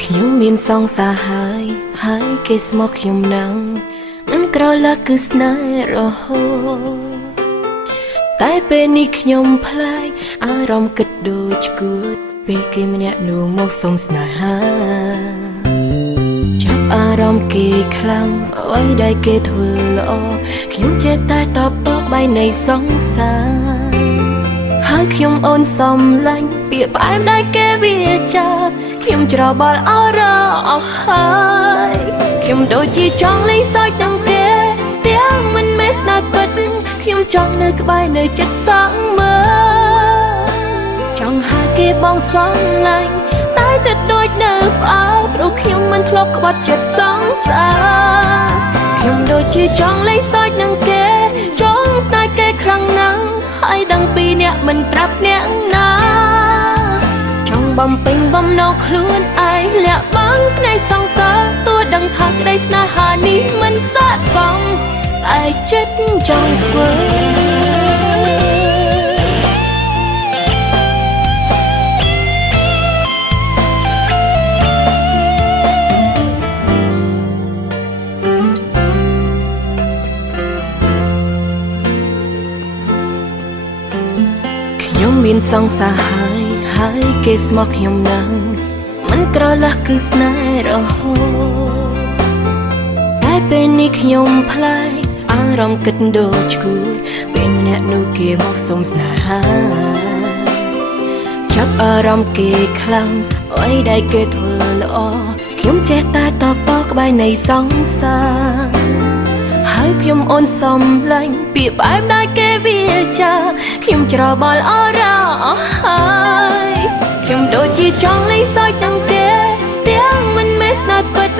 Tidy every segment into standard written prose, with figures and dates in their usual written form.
ខ្ញុំមានសង្សារហើយគេស្មោះខ្ញុំនឹងមិនក្រឡាគឺស្នេហ៍រហូតតែពេលនេះខ្ញុំប្លែកអារម្មណ៍គិតដូចគួតពេលគេម្នាក់នោះមកសុំស្នេហាចាប់អារម្មណ៍គេខ្លាំងអ្វីដែលគេធ្វើល្អខ្ញុំចេះតែតបតក្បែរនៃសង្សារហើយខ្ញុំអូនសំឡាញ់ពាក្យផ្អែមដែលគេវាចាខ្ញុំច្របល់អរអស់ហើយខ្ញុំដូចជាចង់លេងសើចនឹងគេទាំងមិនមែនស្នេហ៍ពិតខ្ញុំចង់នៅក្បែរនៅចិត្តសងមើលចង់ហៅគេបងសំឡាញ់តែចិត្តដូចនៅផ្អើលព្រោះខ្ញុំមិនធ្លាប់ក្បត់ចិត្តសងសារខ្ញុំដូចជាចង់លេងសើចនឹងគេចង់ស្នេហ៍គេខ្លាំងណាស់ហើយដឹងពីអ្នកមិនប្រាប់អ្នកណាចង់បំពេញបំណងខ្លួនឯងលាក់បាំងផ្នែកសងសារទោះដឹងថាក្តីស្នេហានេះមិនស័ក្តិសមតែចិត្តចង់ធ្វើខ្ញុំមានសង្សារហើយគេស្មោះខ្ញុំនឹងមិនក្រឡាស់គឺស្នេហ៍រហូតតែពេលនេះខ្ញុំប្លែកអារម្មណ៍គិតដូចគួរពេលម្នាក់នោះគេមកសុំស្នេហាចាប់អារម្មណ៍គេខ្លាំងអ្វីដែលគេធ្វើល្អខ្ញុំចេះតែតបតក្បែរនៃសង្សារហើយខ្ញុំអូនសំឡាញ់ពាក្យផ្អែមដែលគេវាចាខ្ញុំច្របល់អរអស់ហើយខ្ញុំដូចជាចង់លេងសើចនឹងគេទាំងមិនមែនស្នេហ៍ពិត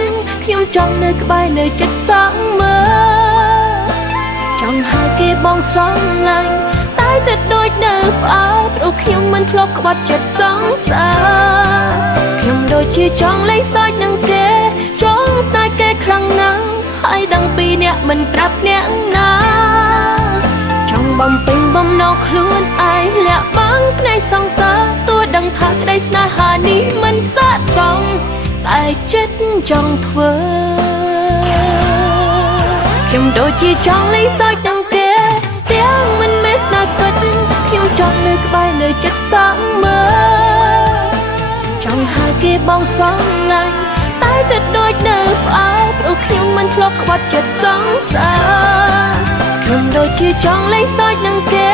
ខ្ញុំចង់នៅក្បែរនៅចិត្តសងមើលចង់ហៅគេបងសំឡាញ់តែចិត្តដូចនៅផ្អើលព្រោះខ្ញុំមិនធ្លាប់ក្បត់ចិត្តសងសារខ្ញុំដូចជាចង់លេងសើចនឹងគេចង់ស្នេហ៍គេខ្លាំងណាស់ហើយដឹងពីអ្នកមិនប្រាប់អ្នកណាចង់បំពេញបំណងខ្លួនឯងលាក់បាំងផ្នែកសងសារទោះដឹងថាក្តីស្នេហានេះមិនស័ក្តិសមតែចិត្តចង់ធ្វើខ្ញុំដូចជាចង់លេងសើចនឹងគេទាំងមិនមែនស្នេហ៍ពិតខ្ញុំចង់នៅក្បែរនៅចិត្តសងមើលចង់ហៅគេបងសំឡាញ់តែចិត្តដូចនៅផ្អើលព្រោះខ្ញុំមិនធ្លាប់ក្បត់ចិត្តសងសារខ្ញុំដូចជាចង់លេងសើចនឹងគេ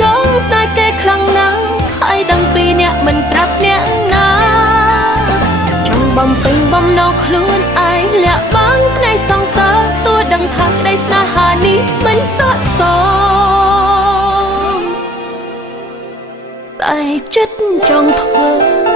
ចង់ស្នេហ៍គេខ្លាំងណាស់ហើយដឹងពីអ្នកមិនប្រាប់អ្នកណាចង់បំពេញបំណងខ្លួនឯងលាក់បាំងផ្នែកសងសារទោះដឹងថាក្តីស្នេហានេះមិនស័ក្តិសមតែចិត្តចង់ធ្វើ